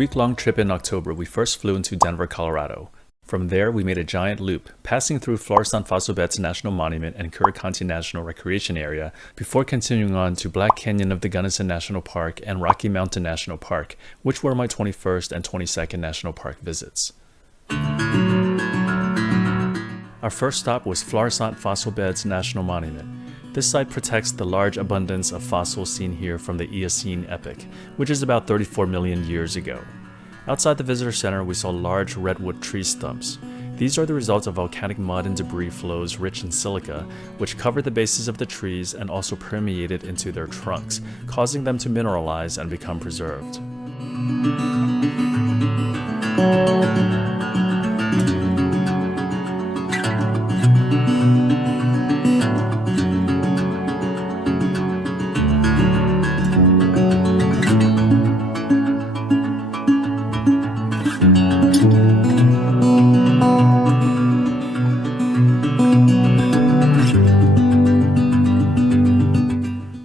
week-long trip in October, we first flew into Denver, Colorado. From there, we made a giant loop, passing through Florissant National Monument and Curecanti National Recreation Area before continuing on to Black Canyon of the Gunnison National Park and Rocky Mountain National Park, which were my 21st and 22nd National Park visits. Our first stop was Florissant Fossil Beds National Monument. This site protects the large abundance of fossils seen here from the Eocene epoch, which is about 34 million years ago. Outside the visitor center, we saw large redwood tree stumps. These are the result of volcanic mud and debris flows rich in silica, which covered the bases of the trees and also permeated into their trunks, causing them to mineralize and become preserved.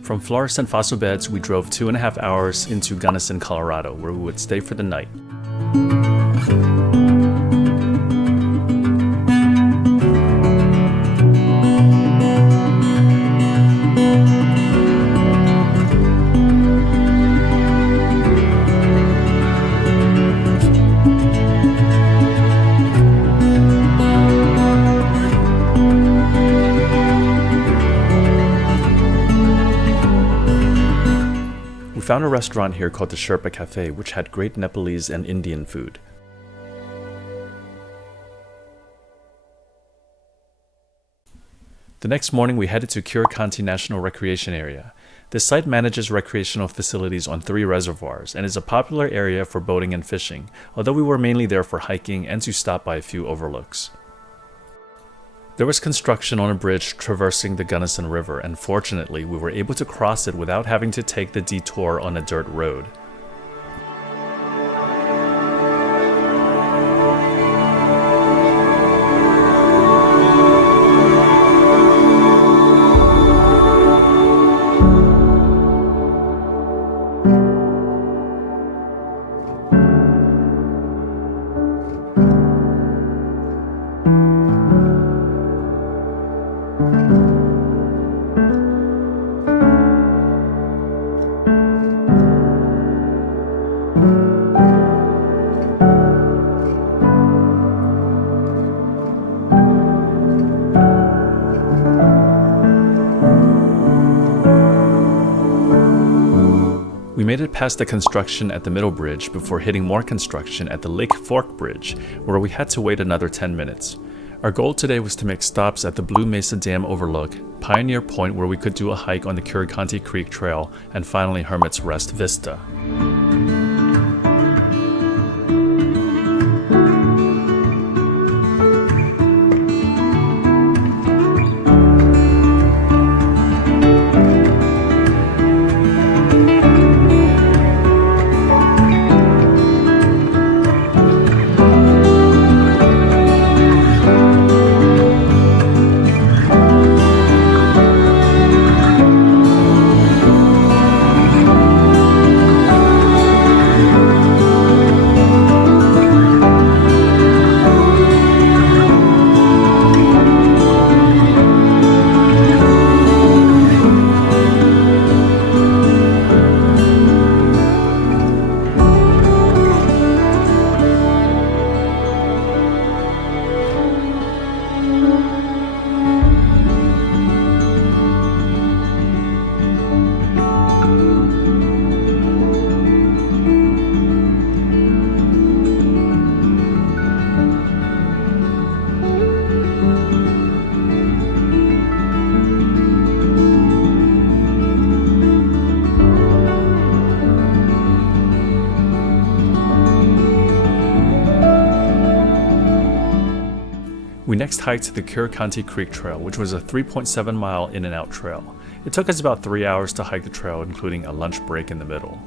From Florissant Fossil Beds, we drove 2.5 hours into Gunnison, Colorado, where we would stay for the night. We found a restaurant here called the Sherpa Cafe, which had great Nepalese and Indian food. The next morning, we headed to Curecanti National Recreation Area. This site manages recreational facilities on 3 reservoirs and is a popular area for boating and fishing, although we were mainly there for hiking and to stop by a few overlooks. There was construction on a bridge traversing the Gunnison River, and fortunately, we were able to cross it without having to take the detour on a dirt road. We made it past the construction at the middle bridge before hitting more construction at the Lake Fork Bridge, where we had to wait another 10 minutes. Our goal today was to make stops at the Blue Mesa Dam Overlook, Pioneer Point where we could do a hike on the Curecanti Creek Trail, and finally Hermit's Rest Vista. We next hiked the Curecanti Creek Trail, which was a 3.7-mile in-and-out trail. It took us about 3 hours to hike the trail, including a lunch break in the middle.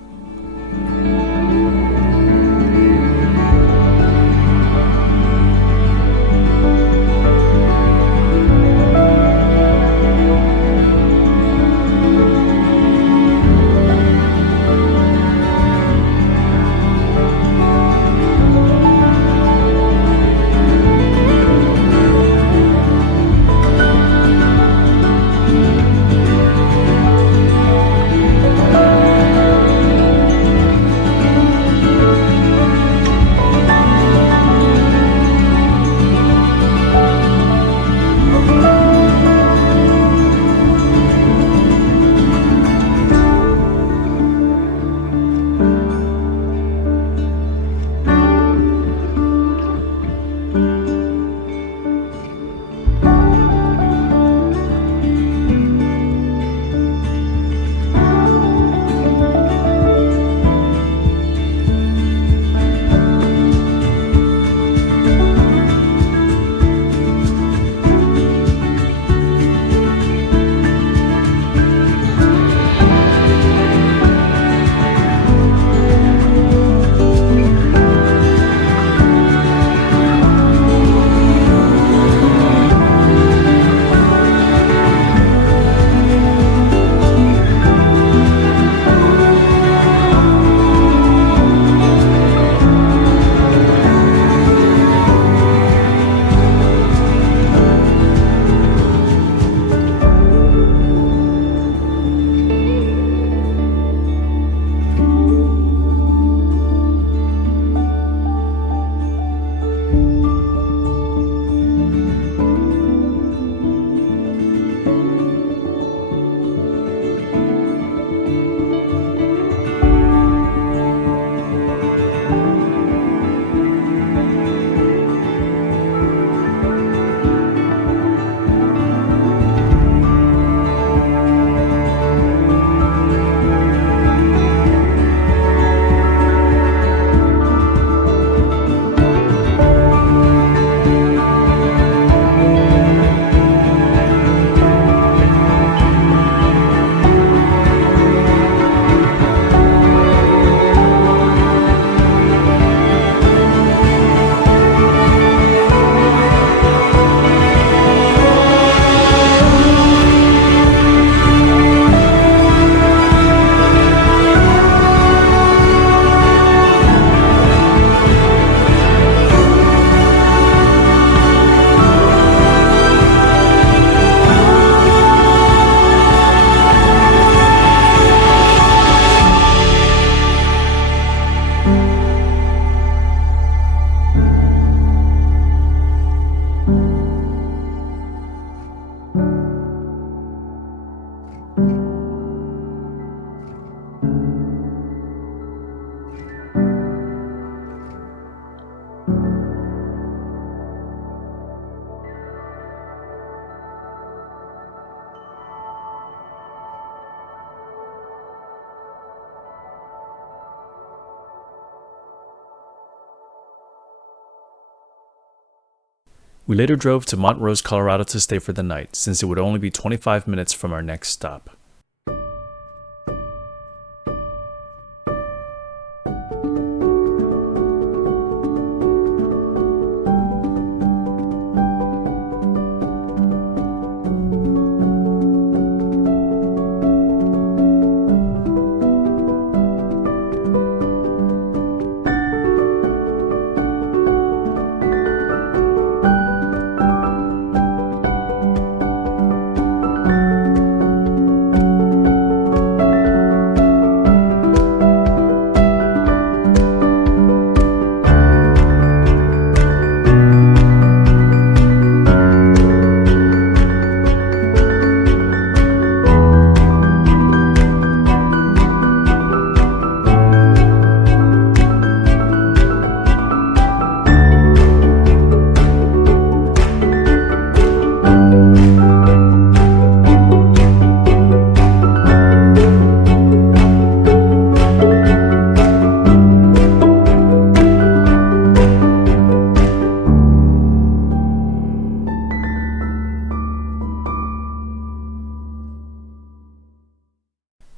We later drove to Montrose, Colorado to stay for the night, since it would only be 25 minutes from our next stop.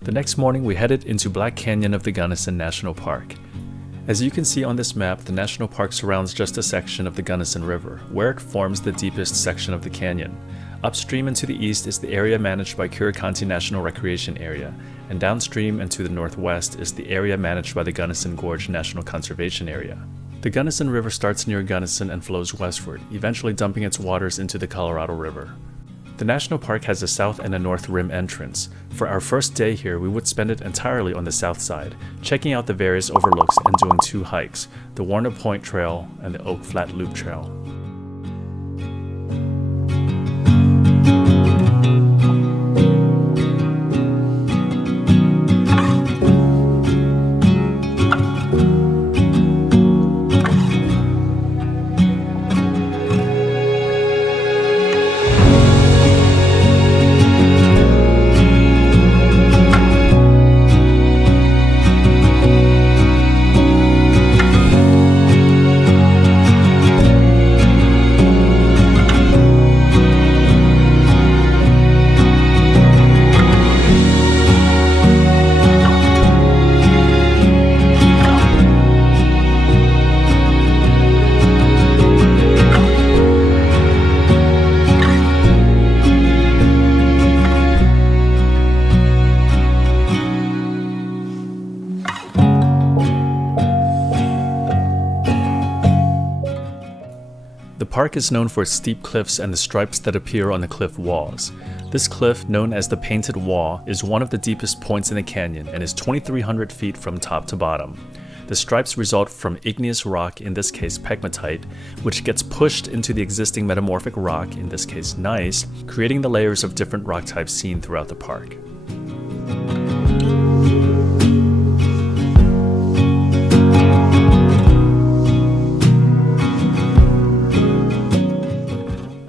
The next morning, we headed into Black Canyon of the Gunnison National Park. As you can see on this map, the national park surrounds just a section of the Gunnison River, where it forms the deepest section of the canyon. Upstream and to the east is the area managed by Curecanti National Recreation Area, and downstream and to the northwest is the area managed by the Gunnison Gorge National Conservation Area. The Gunnison River starts near Gunnison and flows westward, eventually dumping its waters into the Colorado River. The national park has a south and a north rim entrance. For our first day here, we would spend it entirely on the south side, checking out the various overlooks and doing 2 hikes, the Warner Point Trail and the Oak Flat Loop Trail. The park is known for its steep cliffs and the stripes that appear on the cliff walls. This cliff, known as the Painted Wall, is one of the deepest points in the canyon and is 2,300 feet from top to bottom. The stripes result from igneous rock, in this case pegmatite, which gets pushed into the existing metamorphic rock, in this case gneiss, creating the layers of different rock types seen throughout the park.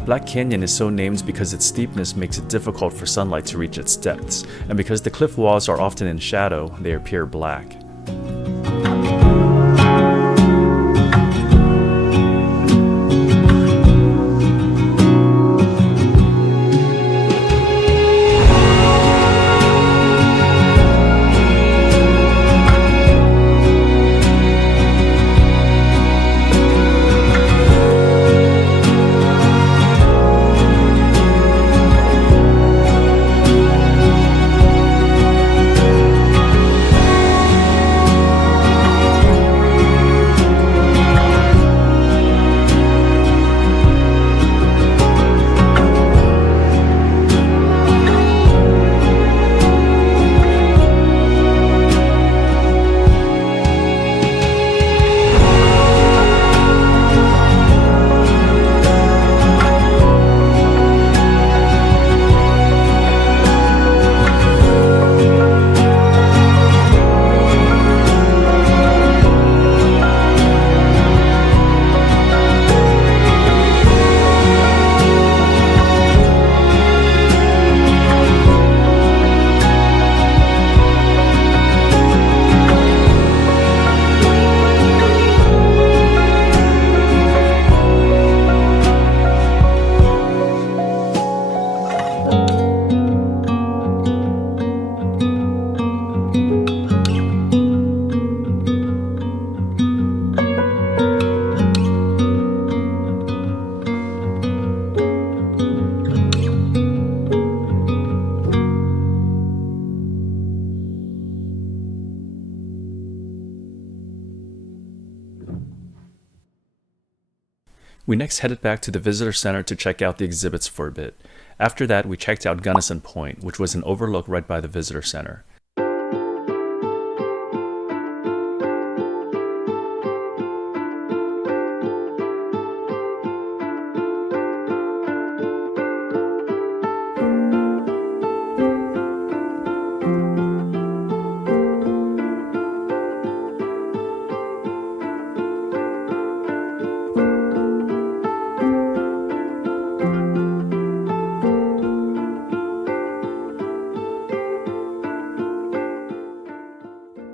Black Canyon is so named because its steepness makes it difficult for sunlight to reach its depths, and because the cliff walls are often in shadow, they appear black. We next headed back to the visitor center to check out the exhibits for a bit. After that, we checked out Gunnison Point, which was an overlook right by the visitor center.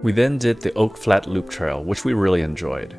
We then did the Oak Flat Loop Trail, which we really enjoyed.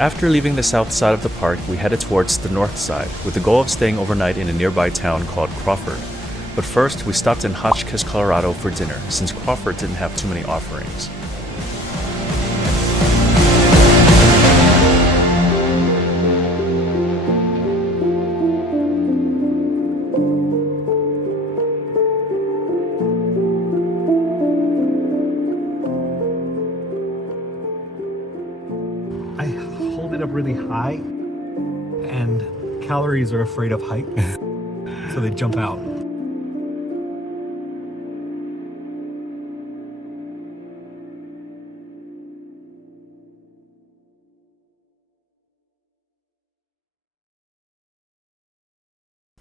After leaving the south side of the park, we headed towards the north side, with the goal of staying overnight in a nearby town called Crawford. But first, we stopped in Hotchkiss, Colorado for dinner, since Crawford didn't have too many offerings. It up really high, and calories are afraid of height, so they jump out.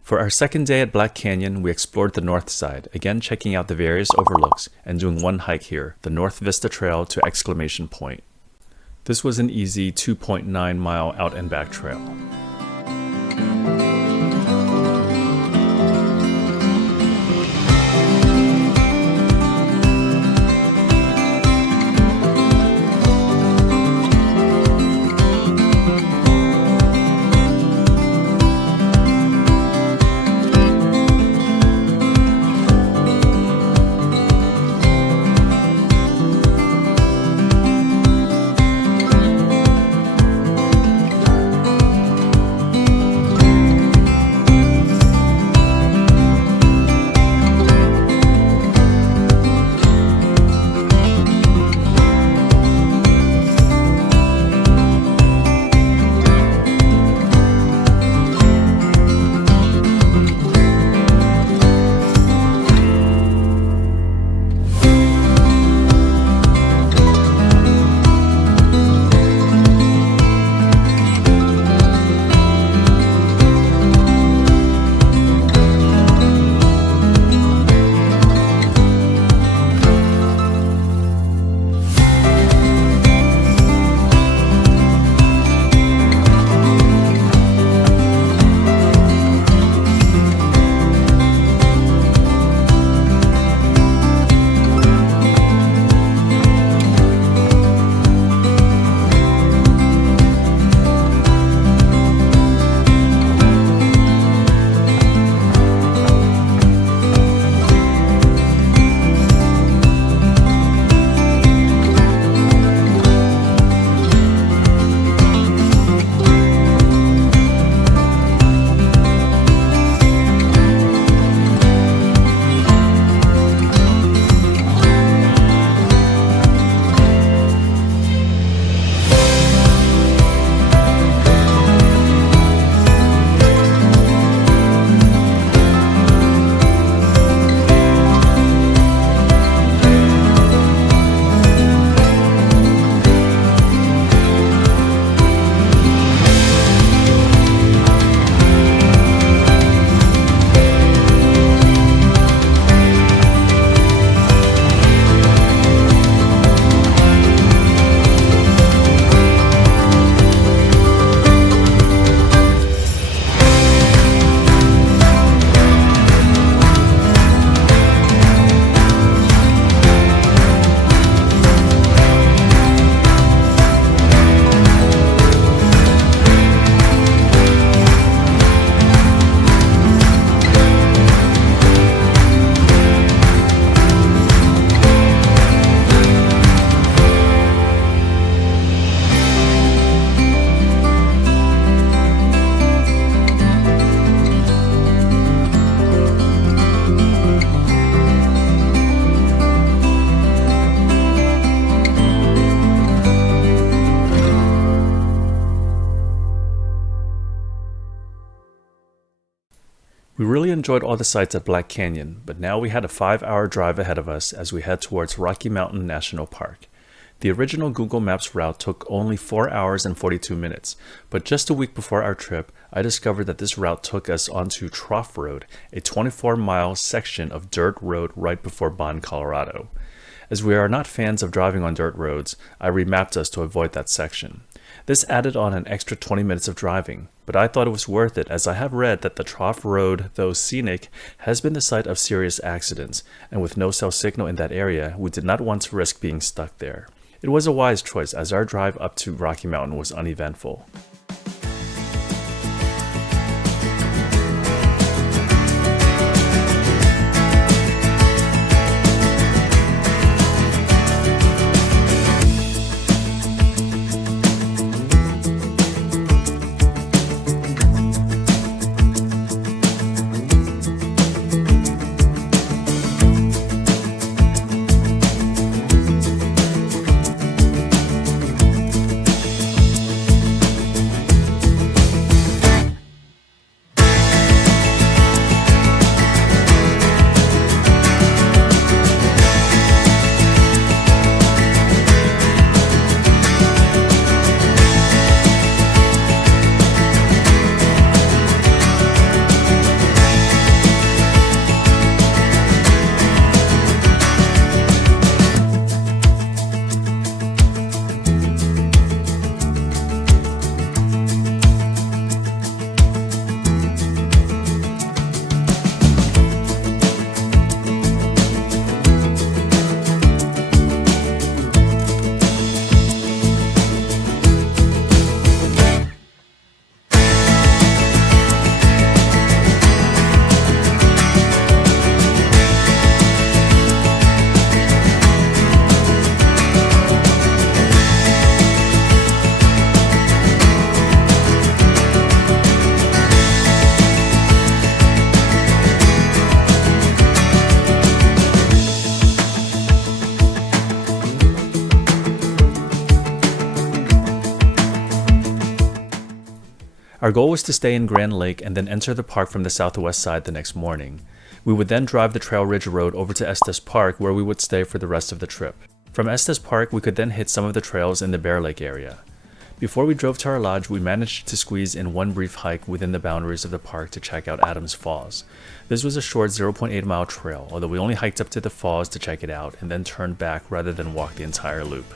For our second day at Black Canyon, we explored the north side, again checking out the various overlooks and doing one hike here, the North Vista Trail to Exclamation Point. This was an easy 2.9 mile out and back trail. really enjoyed all the sights at Black Canyon, but now we had a 5-hour drive ahead of us as we head towards Rocky Mountain National Park. The original Google Maps route took only 4 hours and 42 minutes, but just a week before our trip, I discovered that this route took us onto Trough Road, a 24-mile section of dirt road right before Bond, Colorado. As we are not fans of driving on dirt roads, I remapped us to avoid that section. This added on an extra 20 minutes of driving, but I thought it was worth it as I have read that the Trough Road, though scenic, has been the site of serious accidents, and with no cell signal in that area, we did not want to risk being stuck there. It was a wise choice as our drive up to Rocky Mountain was uneventful. Our goal was to stay in Grand Lake and then enter the park from the southwest side the next morning. We would then drive the Trail Ridge Road over to Estes Park where we would stay for the rest of the trip. From Estes Park, we could then hit some of the trails in the Bear Lake area. Before we drove to our lodge, we managed to squeeze in one brief hike within the boundaries of the park to check out Adams Falls. This was a short 0.8-mile trail, although we only hiked up to the falls to check it out and then turned back rather than walk the entire loop.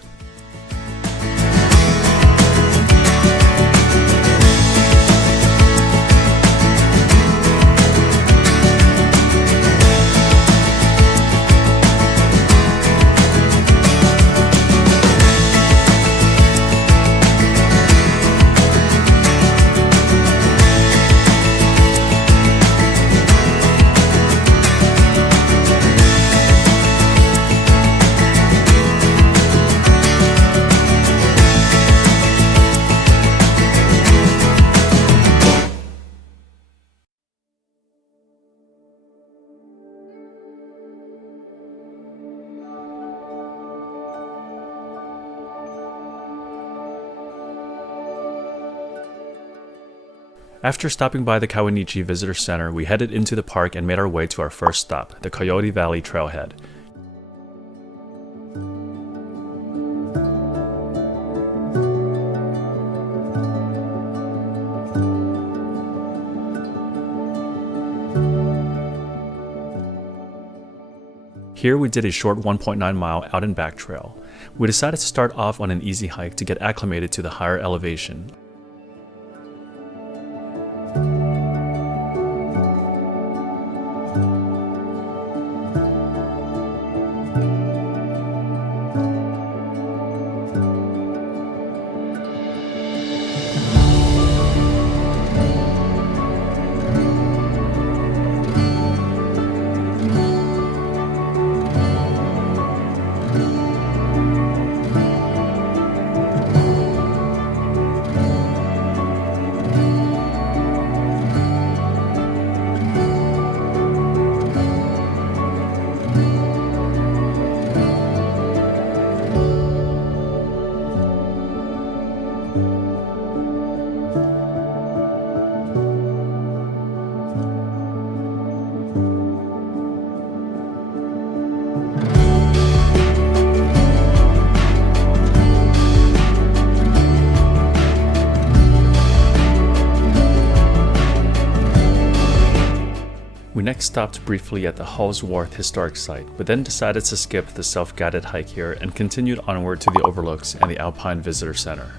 After stopping by the Kawanichi Visitor Center, we headed into the park and made our way to our first stop, the Coyote Valley Trailhead. Here we did a short 1.9 mile out and back trail. We decided to start off on an easy hike to get acclimated to the higher elevation. next stopped briefly at the Hallsworth Historic Site, but then decided to skip the self-guided hike here and continued onward to the overlooks and the Alpine Visitor Center.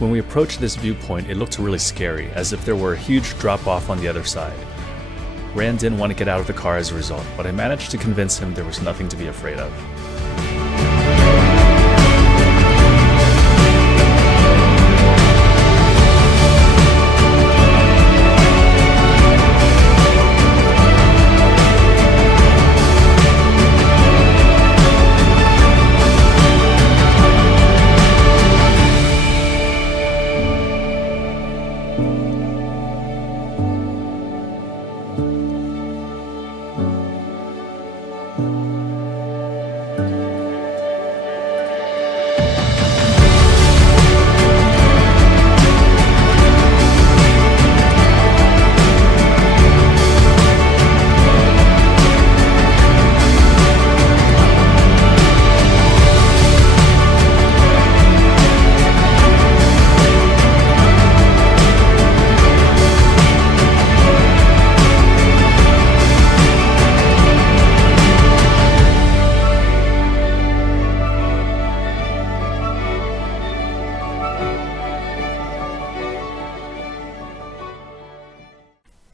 When we approached this viewpoint, it looked really scary, as if there were a huge drop-off on the other side. Rand didn't want to get out of the car as a result, but I managed to convince him there was nothing to be afraid of.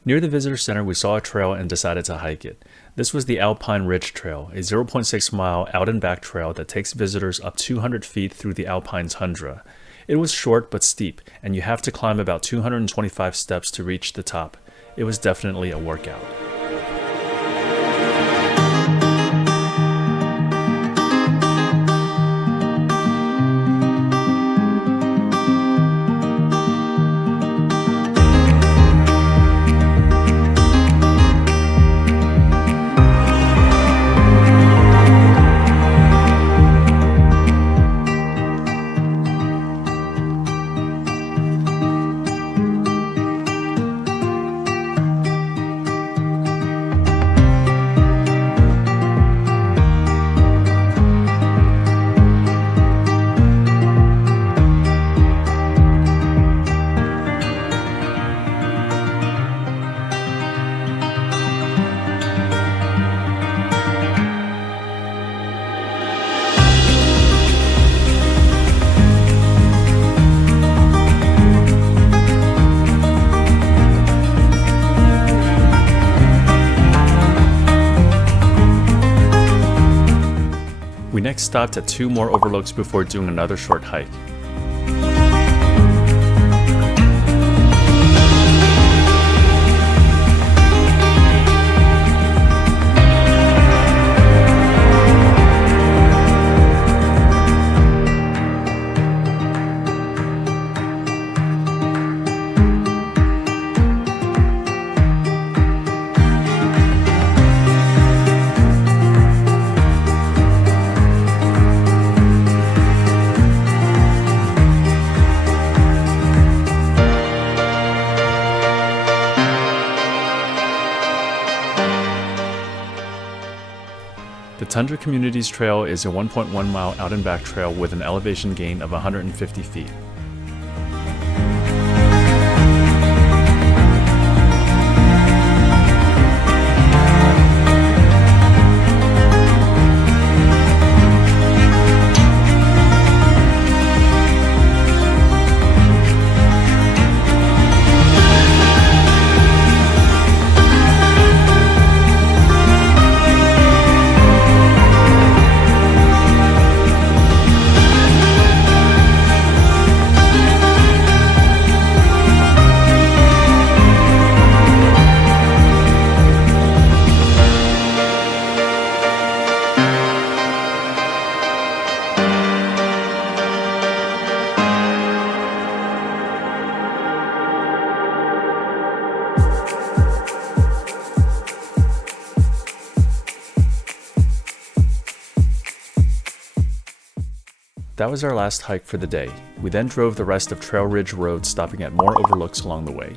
Near the visitor center, we saw a trail and decided to hike it. This was the Alpine Ridge Trail, a 0.6 mile out and back trail that takes visitors up 200 feet through the Alpine tundra. It was short but steep, and you have to climb about 225 steps to reach the top. It was definitely a workout. We next stopped at 2 more overlooks before doing another short hike. The Tundra Communities Trail is a 1.1 mile out and back trail with an elevation gain of 150 feet. That was our last hike for the day. We then drove the rest of Trail Ridge Road, stopping at more overlooks along the way.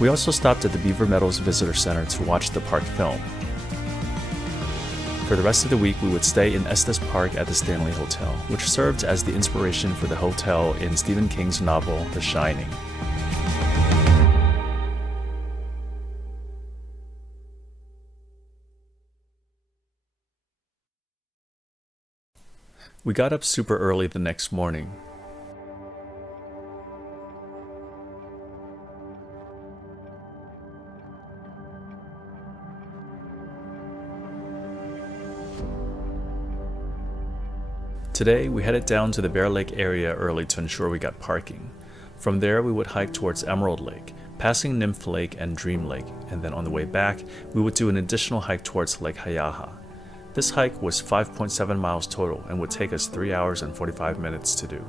We also stopped at the Beaver Meadows Visitor Center to watch the park film. For the rest of the week, we would stay in Estes Park at the Stanley Hotel, which served as the inspiration for the hotel in Stephen King's novel, The Shining. We got up super early the next morning. Today, we headed down to the Bear Lake area early to ensure we got parking. From there, we would hike towards Emerald Lake, passing Nymph Lake and Dream Lake, and then on the way back, we would do an additional hike towards Lake Hayaha. This hike was 5.7 miles total and would take us 3 hours and 45 minutes to do.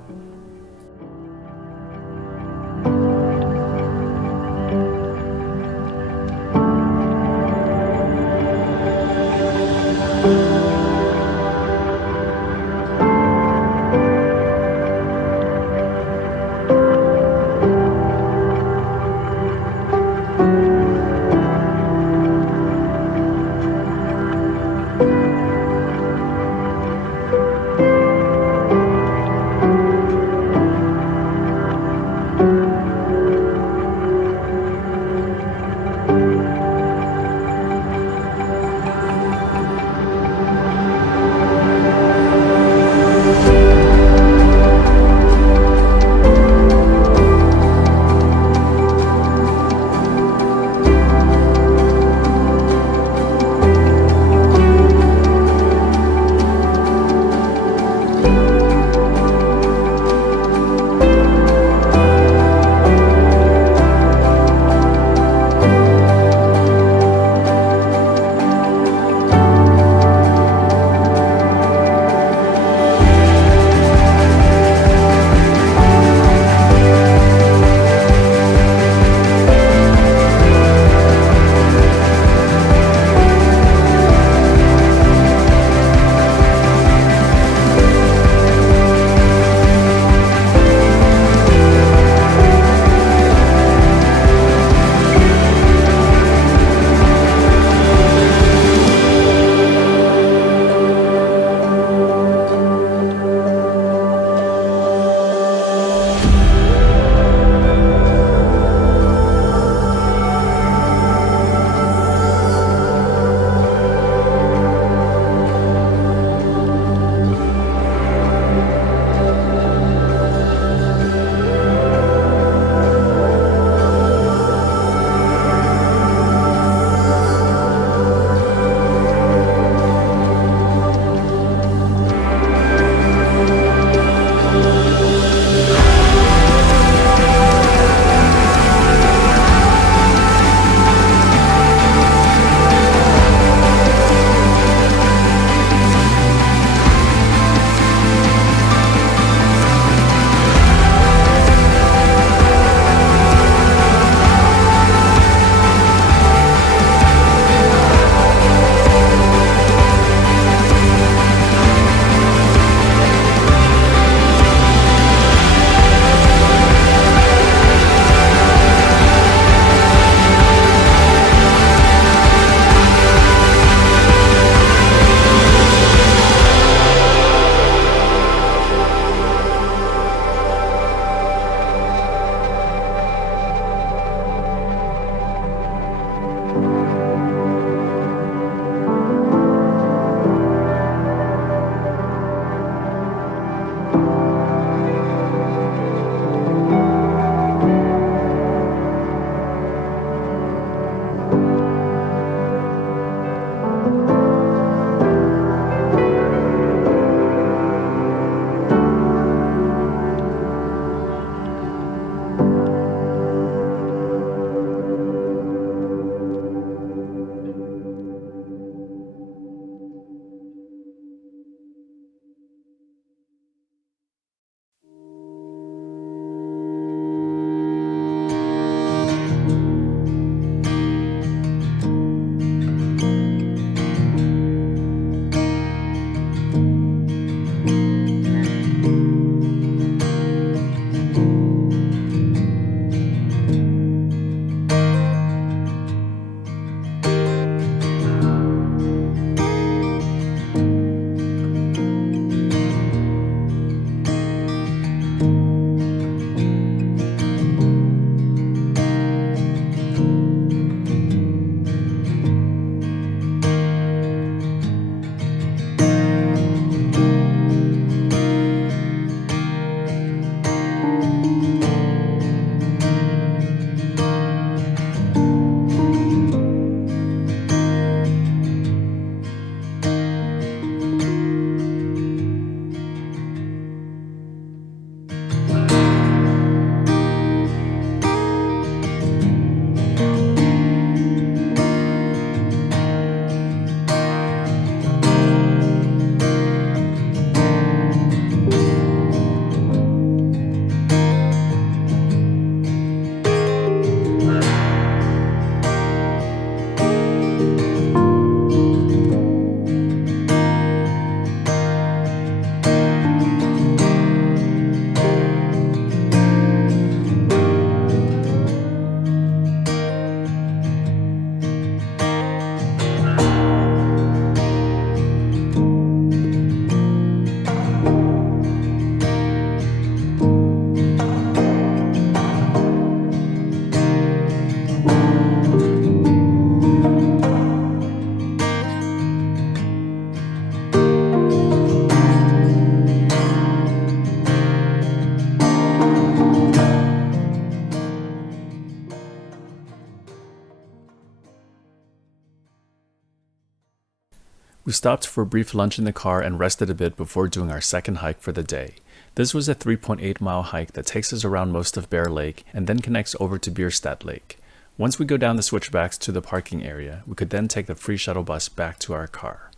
We stopped for a brief lunch in the car and rested a bit before doing our second hike for the day. This was a 3.8-mile hike that takes us around most of Bear Lake and then connects over to Bierstadt Lake. Once we go down the switchbacks to the parking area, we could then take the free shuttle bus back to our car.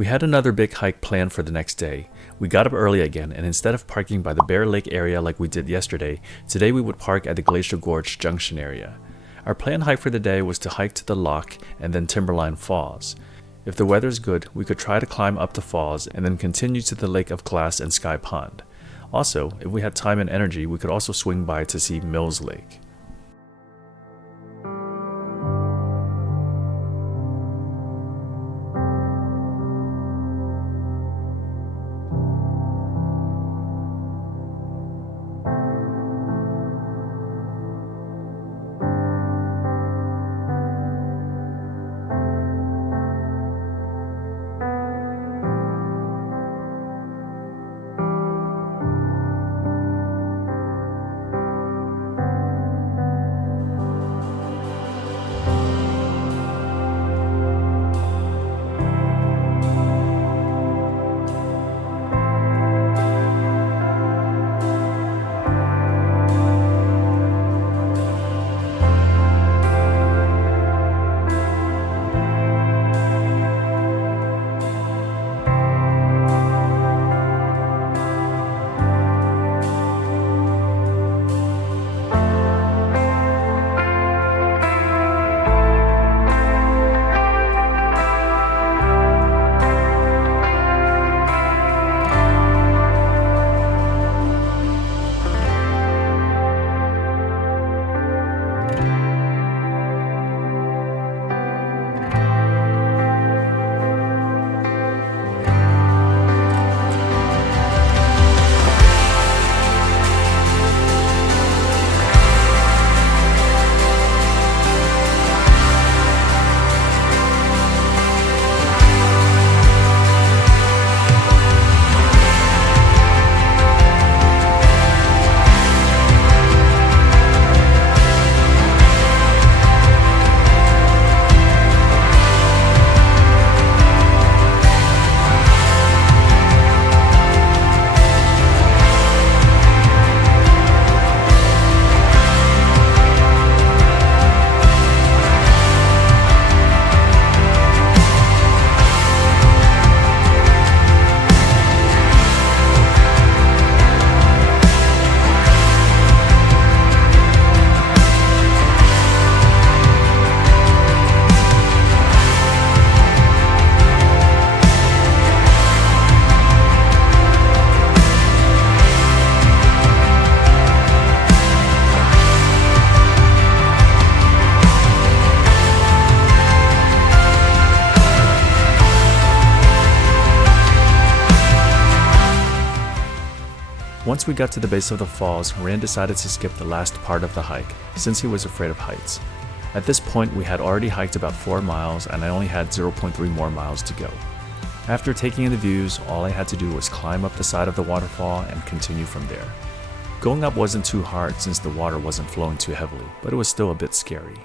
We had another big hike planned for the next day. We got up early again, and instead of parking by the Bear Lake area like we did yesterday, today we would park at the Glacier Gorge Junction area. Our planned hike for the day was to hike to the lock and then Timberline Falls. If the weather's good, we could try to climb up the falls and then continue to the Lake of Glass and Sky Pond. Also, if we had time and energy, we could also swing by to see Mills Lake. Once we got to the base of the falls, Rand decided to skip the last part of the hike, since he was afraid of heights. At this point, we had already hiked about 4 miles and I only had 0.3 more miles to go. After taking in the views, all I had to do was climb up the side of the waterfall and continue from there. Going up wasn't too hard since the water wasn't flowing too heavily, but it was still a bit scary.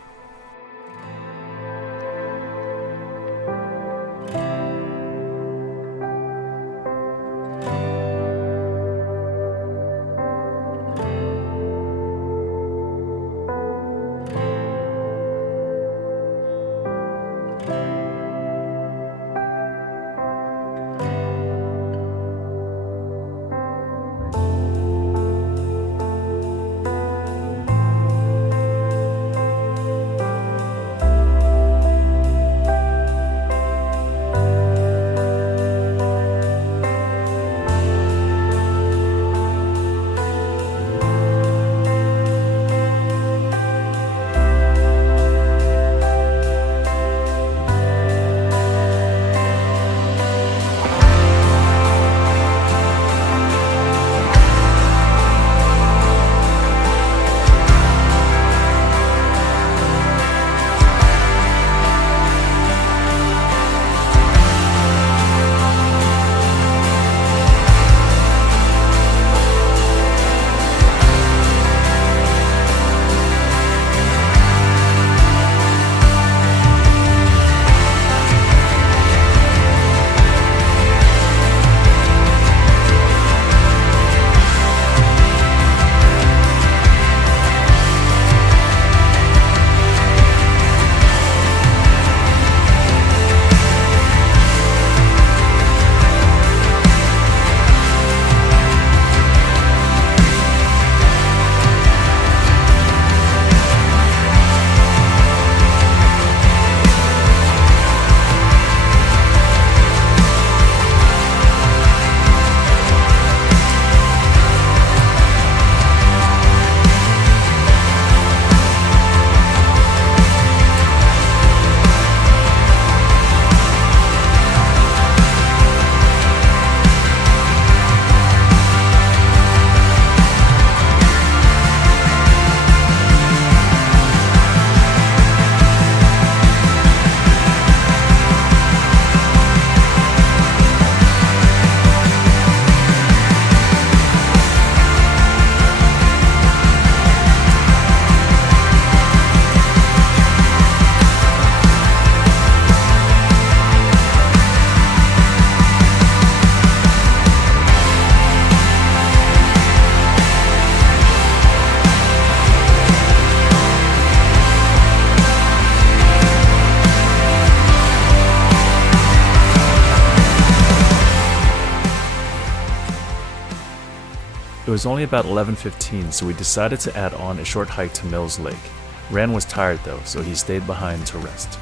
was only about 11:15, so we decided to add on a short hike to Mills Lake. Rand was tired though, so he stayed behind to rest.